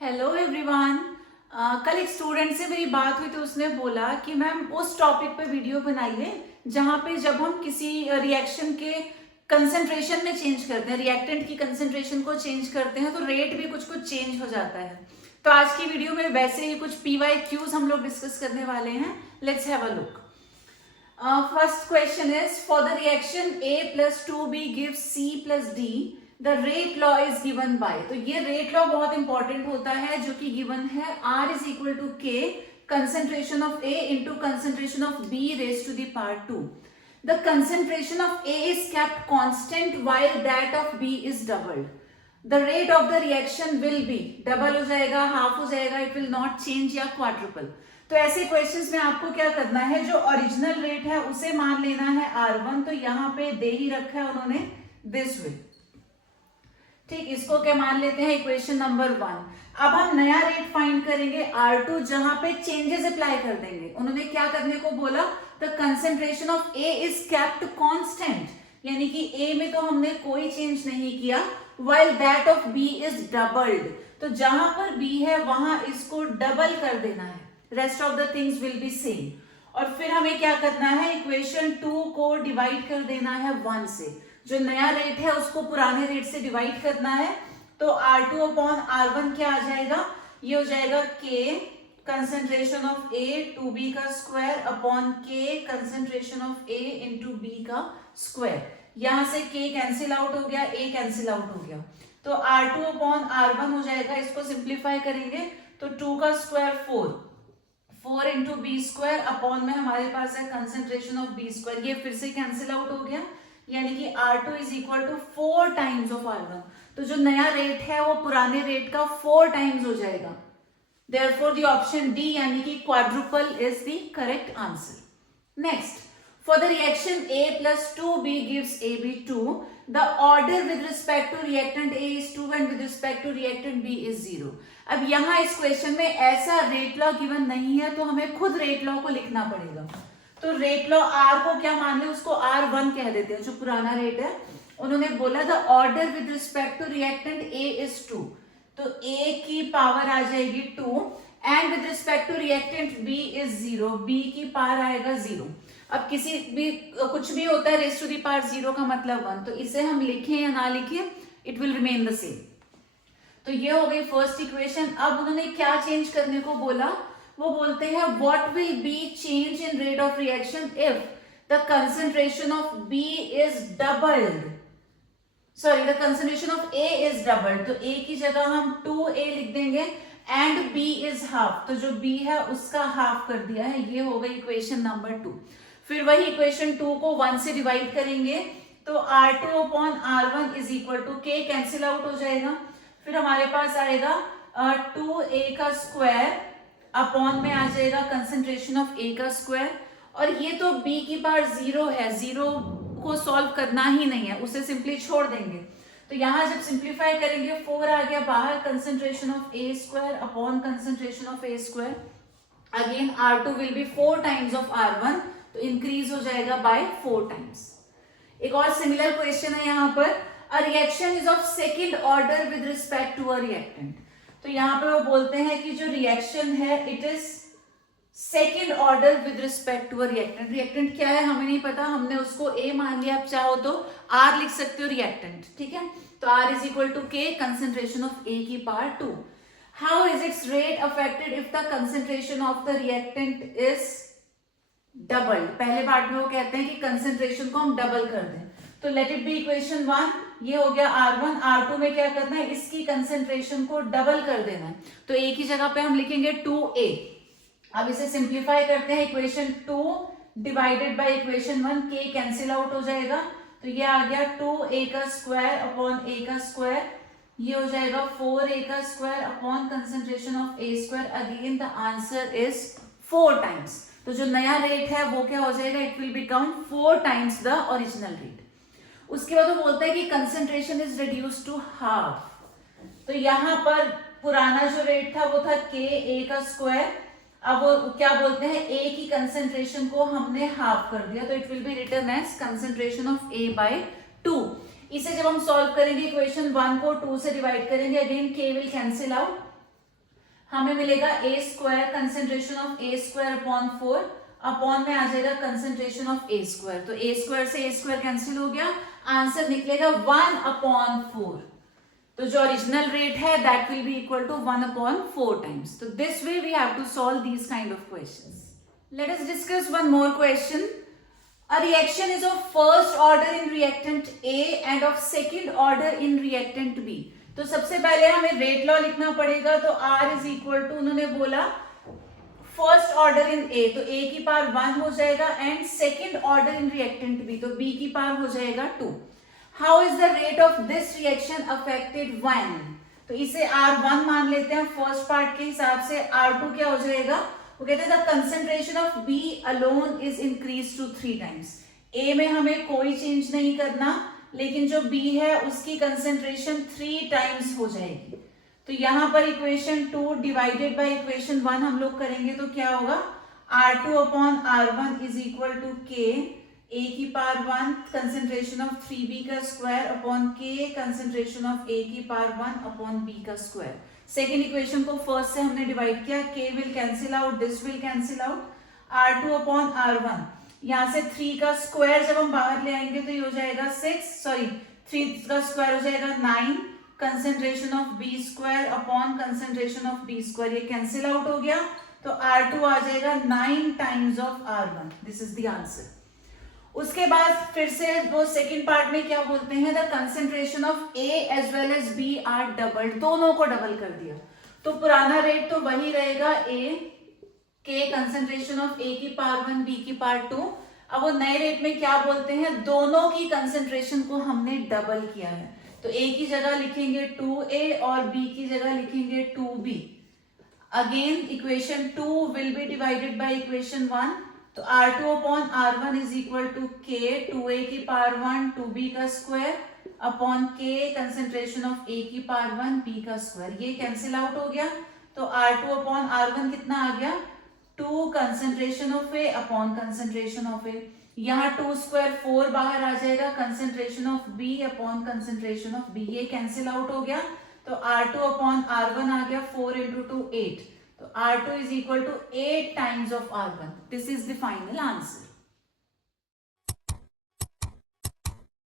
Hello everyone. कल एक student से मेरी बात हुई तो उसने बोला कि मैम उस टॉपिक पे वीडियो बनाइए जहाँ पे जब हम किसी रिएक्शन के कंसंट्रेशन में चेंज करते हैं, रिएक्टेंट की कंसंट्रेशन को चेंज करते हैं तो रेट भी कुछ कुछ चेंज हो जाता है। तो आज की वीडियो में वैसे ही कुछ PYQs हम लोग डिस्कस करने वाले हैं। Let's have a look. First question is for the reaction A plus 2B gives C plus D, the rate law is given by. तो ये रेट लॉ बहुत इंपॉर्टेंट होता है जो कि गिवन है R is equal to K concentration of A into concentration of B raise to the power 2। The concentration of A is kept constant while that of B is doubled. The rate of the reaction will be, double हो जाएगा, half हो जाएगा, it will not change या quadruple. तो ऐसे questions में आपको क्या करना है, जो ओरिजिनल रेट है उसे मान लेना है R1। तो यहाँ पे दे ही रखा है उन्होंने दिस वे, ठीक, इसको क्या मान लेते हैं इक्वेशन नंबर 1। अब हम नया रेट फाइंड करेंगे R2 जहां पे चेंजेस अप्लाई कर देंगे। उन्होंने क्या करने को बोला, the concentration of A is kept constant, यानी कि A में तो हमने कोई चेंज नहीं किया, while that of B is doubled. तो जहां पर B है वहां इसको डबल कर देना है, rest of the things will be same. और फिर हमें क्या करना है, इक्वेशन 2 को डिवाइड कर देना है 1 से। जो नया रेट है उसको पुराने रेट से डिवाइड करना है। तो R2 अपॉन R1 क्या आ जाएगा, ये हो जाएगा K concentration of A to B का square upon K concentration of A into B का स्क्वायर। यहां से K कैंसिल आउट हो गया, A कैंसिल आउट हो गया, तो R2 अपॉन R1 हो जाएगा। इसको सिंप्लीफाई करेंगे तो 2 का square 4 into b square upon में हमारे पास है कंसेंट्रेशन ऑफ बी स्क्वायर, ये फिर से कैंसिल आउट हो गया, यानी कि R2 is equal to 4 times of R1। तो जो नया रेट है वो पुराने रेट का 4 टाइम्स हो जाएगा। Therefore the option D यानी कि quadruple is the correct answer. Next, for the reaction A plus 2B gives AB2, the order with respect to reactant A is 2 and with respect to reactant B is 0. अब यहाँ इस question में ऐसा rate law given नहीं है तो हमें खुद रेट लॉ को लिखना पड़ेगा। तो रेट लॉ R को क्या मान ले, उसको R1 कह देते हैं, जो पुराना रेट है। उन्होंने बोला the order with respect to reactant A is 2, तो A की पावर आ जाएगी 2 and with respect to reactant B is 0, B की पावर आएगा 0। अब किसी भी कुछ भी होता है रेज टू दी पावर 0 का मतलब 1, तो इसे हम लिखें या ना लिखें it will remain the same. तो ये हो गई फर्स्ट इक्वेशन। अब उन्होंने क्या चेंज करने को बोला, वो बोलते हैं what will be change in rate of reaction if the concentration of B is doubled, sorry the concentration of A is doubled. तो A की जगह हम 2A लिख देंगे एंड B इज हाफ, तो जो B है उसका हाफ कर दिया है। ये हो गई इक्वेशन नंबर 2। फिर वही इक्वेशन 2 को 1 से डिवाइड करेंगे तो R2 upon R1 is equal to K cancel out हो जाएगा। फिर हमारे पास आएगा 2A का स्क्वायर अपॉन में आ जाएगा कंसेंट्रेशन ऑफ A का स्क्वायर। और ये तो B की पावर 0 है, 0 को सॉल्व करना ही नहीं है, उसे सिंपली छोड़ देंगे। तो यहां जब सिंप्लीफाई करेंगे 4 आ गया बाहर, concentration of A square upon concentration of A square. Again R2 will be 4 times of R1, तो इंक्रीज हो जाएगा बाय 4 टाइम्स। एक और सिमिलर क्वेश्चन है यहाँ पर, a reaction is of second order with respect to a reactant. तो यहाँ पर वो बोलते हैं कि जो रिएक्शन है it is second order with respect to a reactant. Reactant क्या है हमें नहीं पता, हमने उसको A मान लिया, आप चाहो तो R लिख सकते हो रिएक्टेंट, ठीक है। तो R is equal to K concentration of A की power 2। How is its rate affected if the concentration of the reactant is double. पहले पार्ट में वो कहते हैं कि कंसेंट्रेशन को हम डबल कर दें, तो लेट इट बी इक्वेशन 1, ये हो गया R1। R2 में क्या करना है, इसकी कंसेंट्रेशन को डबल कर देना है, तो A की जगह पे हम लिखेंगे 2A। अब इसे सिंप्लीफाई करते हैं, equation 2 divided by equation 1, K cancel out हो जाएगा, तो ये आ गया 2A का स्क्वायर अपॉन A का स्क्वायर, ये हो जाएगा 4A का square upon concentration of A square. Again the answer is 4 times. तो जो नया रेट है वो क्या हो जाएगा, it will become 4 times the original rate. उसके बाद वो बोलता है कि concentration is reduce to half. तो यहाँ पर पुराना जो रेट था वो था KA का स्क्वायर, अब वो क्या बोलते हैं, A की कंसेंट्रेशन को हमने हाफ कर दिया, तो it will be written as concentration of A by 2। इसे जब हम सॉल्व करेंगे इक्वेशन 1 को 2 से डिवाइड करेंगे, again K will cancel out, हमें मिलेगा A square concentration of A square upon 4 upon में आ जाएगा कंसेंट्रेशन ऑफ ए स्क्वायर, तो ए स्क्वायर से ए स्क्वायर कैंसिल हो गया, आंसर निकलेगा 1 अपॉन 4। तो जो ओरिजिनल रेट है that will be equal to 1 upon 4 times. तो this way we have to solve these kind of questions. Let us discuss one more question. A reaction is of first order in reactant A and of second order in reactant B। तो सबसे पहले हमें rate law लिखना पड़ेगा, तो R is equal to, उन्होंने बोला first order in A, तो A की पावर 1 हो जाएगा, and second order in reactant B, तो B की पावर हो जाएगा 2। How is the rate of this reaction affected when, तो इसे R1 मान लेते हैं, फर्स्ट पार्ट के हिसाब से R2 क्या हो जाएगा, वो कहते हैं the concentration of B alone is increase to 3 times. A में हमें कोई चेंज नहीं करना, लेकिन जो B है उसकी कंसेंट्रेशन 3 टाइम्स हो जाएगी। तो यहां पर इक्वेशन 2 डिवाइडेड बाय इक्वेशन 1 हम लोग करेंगे तो क्या होगा, R2 upon R1 is equal to K A की पावर 1 कंसेंट्रेशन ऑफ 3B का square upon K concentration of A की पावर 1 अपॉन B का स्क्वायर। सेकेंड इक्वेशन को फर्स्ट से हमने डिवाइड किया, K will cancel out, this will cancel out, R2 upon R1, यहाँ से 3 का स्क्वायर जब हम बाहर ले आएंगे तो ये हो जाएगा 3 का स्क्वायर हो जाएगा 9 concentration of B square upon concentration of B square, ये कैंसिल आउट हो गया, तो R2 आ जाएगा 9 times of R1। This is the answer. उसके बाद फिर से वो सेकंड पार्ट में क्या बोलते हैं, the concentration of A as well as B are double, दोनों को डबल कर दिया, तो पुराना रेट तो वही रहेगा A K concentration of A की पावर 1 B की पावर 2। अब वो नए रेट में क्या बोलते हैं, दोनों की कंसेंट्रेशन को हमने डबल किया है, तो A की जगह लिखेंगे 2A और B की जगह लिखेंगे 2B। Again equation 2 will be divided by equation 1, तो R2 upon R1 is equal to K 2A की पावर 1 2B का square upon K concentration of A की पावर 1 B का स्क्वायर, ये कैंसिल आउट हो गया, तो R2 अपॉन R1 कितना आ गया, 2 concentration of A upon concentration of A, यहाँ 2 स्क्वायर 4 बाहर आ जाएगा, concentration of B upon concentration of B, ये कैंसिल आउट हो गया, तो R2 अपॉन R1 आ गया 4 इंटू 2 8, तो R2 is equal to 8 times of R1. This is the final answer.